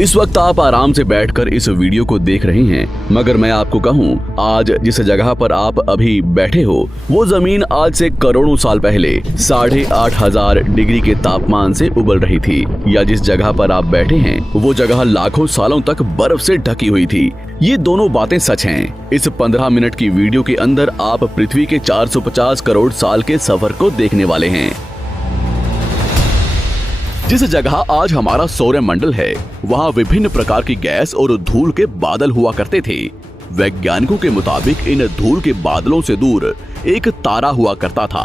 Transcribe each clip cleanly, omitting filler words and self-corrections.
इस वक्त आप आराम से बैठकर इस वीडियो को देख रहे हैं, मगर मैं आपको कहूं, आज जिस जगह पर आप अभी बैठे हो वो जमीन आज से करोड़ों साल पहले 8,500 डिग्री के तापमान से उबल रही थी, या जिस जगह पर आप बैठे हैं वो जगह लाखों सालों तक बर्फ से ढकी हुई थी। ये दोनों बातें सच हैं। इस 15 मिनट की वीडियो के अंदर आप पृथ्वी के 450 करोड़ साल के सफर को देखने वाले हैं। जिस जगह आज हमारा सौरमंडल है वहाँ विभिन्न प्रकार की गैस और धूल के बादल हुआ करते थे। वैज्ञानिकों के मुताबिक इन धूल के बादलों से दूर एक तारा हुआ करता था।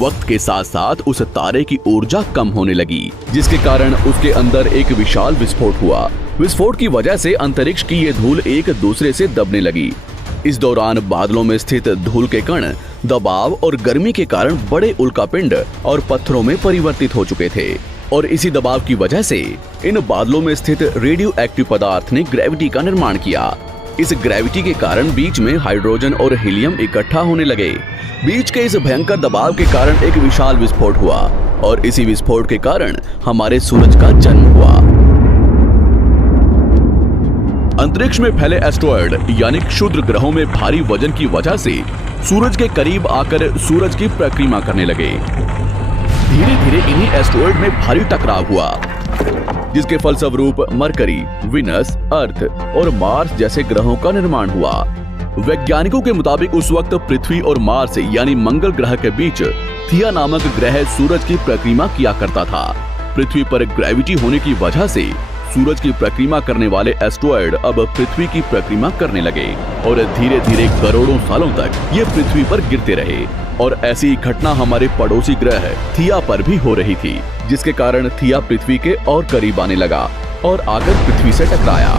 वक्त के साथ साथ उस तारे की ऊर्जा कम होने लगी, जिसके कारण उसके अंदर एक विशाल विस्फोट हुआ। विस्फोट की वजह से अंतरिक्ष की ये धूल एक दूसरे से दबने लगी। इस दौरान बादलों में स्थित धूल के कण दबाव और गर्मी के कारण बड़े उल्कापिंड और पत्थरों में परिवर्तित हो चुके थे, और इसी दबाव की वजह से इन बादलों में स्थित रेडियो एक्टिव पदार्थ ने ग्रेविटी का निर्माण किया। इस ग्रेविटी के कारण बीच में हाइड्रोजन और हीलियम इकट्ठा होने लगे। बीच के इस भयंकर दबाव के कारण एक विशाल विस्फोट हुआ, और इसी विस्फोट के कारण हमारे सूरज का जन्म हुआ। अंतरिक्ष में फैले एस्ट्रॉयड यानी क्षुद्र ग्रहों में भारी वजन की वजह से सूरज के करीब आकर सूरज की परिक्रमा करने लगे। धीरे धीरे इन्हीं एस्ट्रॉयड में भारी टकराव हुआ, जिसके फलस्वरूप मरकरी, विनस, अर्थ और मार्स जैसे ग्रहों का निर्माण हुआ। वैज्ञानिकों के मुताबिक उस वक्त पृथ्वी और मार्स यानी मंगल ग्रह के बीच थिया नामक ग्रह सूरज की परिक्रमा किया करता था। पृथ्वी पर ग्रेविटी होने की वजह से सूरज की परिक्रमा करने वाले एस्ट्रॉयड अब पृथ्वी की परिक्रमा करने लगे, और धीरे धीरे करोड़ों सालों तक ये पृथ्वी पर गिरते रहे। और ऐसी घटना हमारे पड़ोसी ग्रह थिया पर भी हो रही थी, जिसके कारण थिया पृथ्वी के और करीब आने लगा और आकर पृथ्वी से टकराया।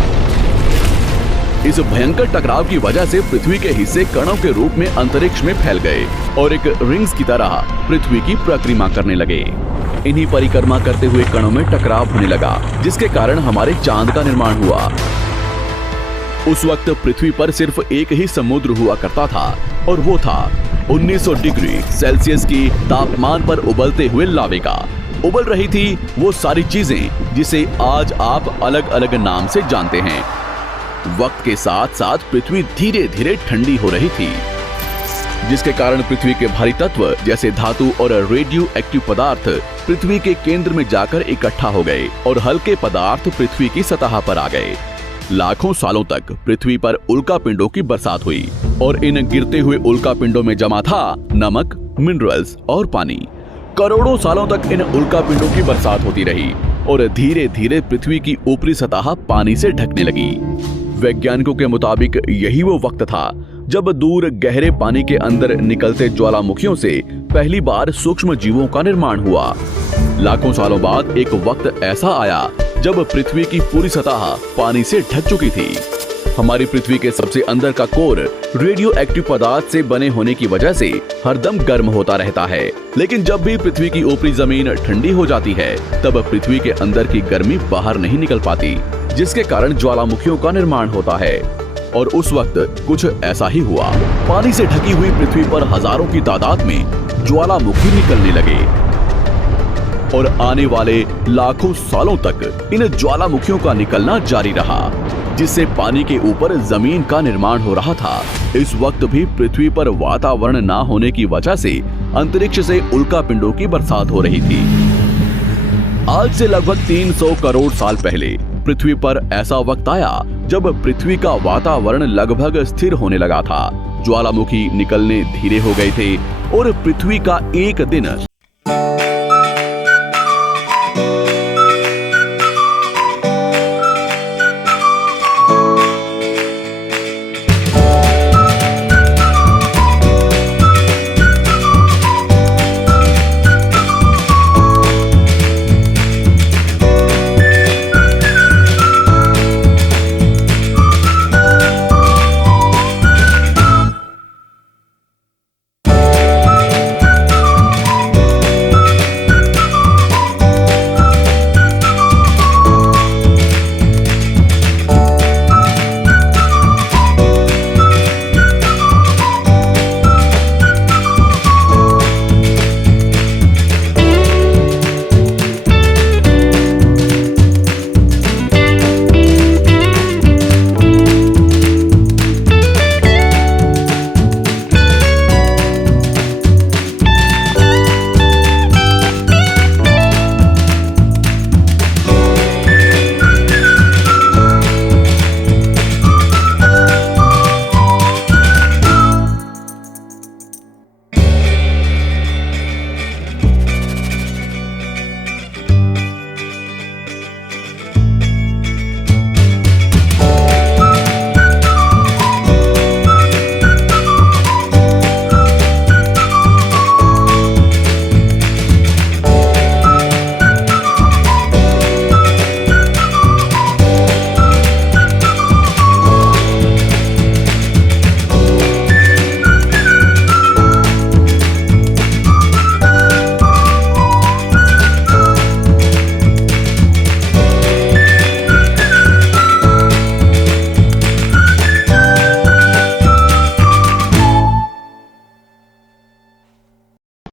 इस भयंकर टकराव की वजह से पृथ्वी के हिस्से कणों के रूप में अंतरिक्ष में फैल गए और एक रिंग्स की तरह पृथ्वी की परिक्रमा करने लगे। इन्हीं परिक्रमा करते हुए कणों में टकराव होने लगा, जिसके कारण हमारे चांद का निर्माण हुआ। उस वक्त पृथ्वी पर सिर्फ एक ही समुद्र हुआ करता था, और वो था 1900 डिग्री सेल्सियस की तापमान पर उबलते हुए लावे का। उबल रही थी वो सारी चीजें जिसे आज आप अलग अलग नाम से जानते हैं। वक्त के साथ साथ पृथ्वी धीरे धीरे ठंडी हो रही थी, जिसके कारण पृथ्वी के भारी तत्व जैसे धातु और रेडियो एक्टिव पदार्थ पृथ्वी के केंद्र में जाकर इकट्ठा हो गए, और हल्के पदार्थ पृथ्वी की सतह पर आ गए। लाखों सालों तक पृथ्वी पर उल्कापिंडों की बरसात हुई, और इन गिरते हुए उल्कापिंडों में जमा था नमक, मिनरल्स और पानी। करोड़ों सालों तक इन उल्कापिंडों की बरसात होती रही, और धीरे धीरे पृथ्वी की ऊपरी सतह पानी से ढकने लगी। वैज्ञानिकों के मुताबिक यही वो वक्त था जब दूर गहरे पानी के अंदर निकलते ज्वालामुखियों से पहली बार सूक्ष्म जीवों का निर्माण हुआ। लाखों सालों बाद एक वक्त ऐसा आया जब पृथ्वी की पूरी सतह पानी से ढक चुकी थी। हमारी पृथ्वी के सबसे अंदर का कोर रेडियो एक्टिव पदार्थ से बने होने की वजह से हरदम गर्म होता रहता है, लेकिन जब भी पृथ्वी की ऊपरी जमीन ठंडी हो जाती है तब पृथ्वी के अंदर की गर्मी बाहर नहीं निकल पाती, जिसके कारण ज्वालामुखियों का निर्माण होता है। और उस वक्त कुछ ऐसा ही हुआ। पानी से ढकी हुई पृथ्वी पर हजारों की तादाद में ज्वालामुखी निकलने लगे, और आने वाले लाखों सालों तक इन ज्वालामुखियों का निकलना जारी रहा, जिससे पानी के ऊपर जमीन का निर्माण हो रहा था। इस वक्त भी पृथ्वी पर वातावरण ना होने की वजह से अंतरिक्ष से उल्कापिंडों की बरसात हो रही थी। आज से लगभग 300 करोड़ साल पहले पृथ्वी पर ऐसा वक्त आया जब पृथ्वी का वातावरण लगभग स्थिर होने लगा था। ज्वालामुखी निकलने धीरे हो गए थे, और पृथ्वी का एक दिन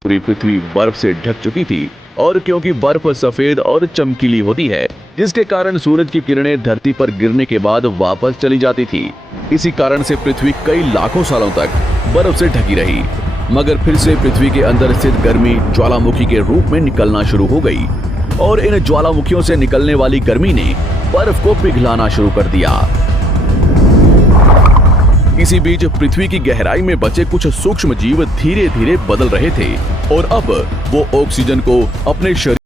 पूरी पृथ्वी बर्फ से ढक चुकी थी और क्योंकि बर्फ सफेद और चमकीली होती है, जिसके कारण सूरज की किरणें धरती पर गिरने के बाद वापस चली जाती थी। इसी कारण से पृथ्वी कई लाखों सालों तक बर्फ से ढकी रही, मगर फिर से पृथ्वी के अंदर स्थित गर्मी ज्वालामुखी के रूप में निकलना शुरू हो गई और इन ज्वालामुखियों से निकलने वाली गर्मी ने बर्फ को पिघलाना शुरू कर दिया। इसी बीच पृथ्वी की गहराई में बचे कुछ सूक्ष्म जीव धीरे धीरे बदल रहे थे और अब वो ऑक्सीजन को अपने शरीर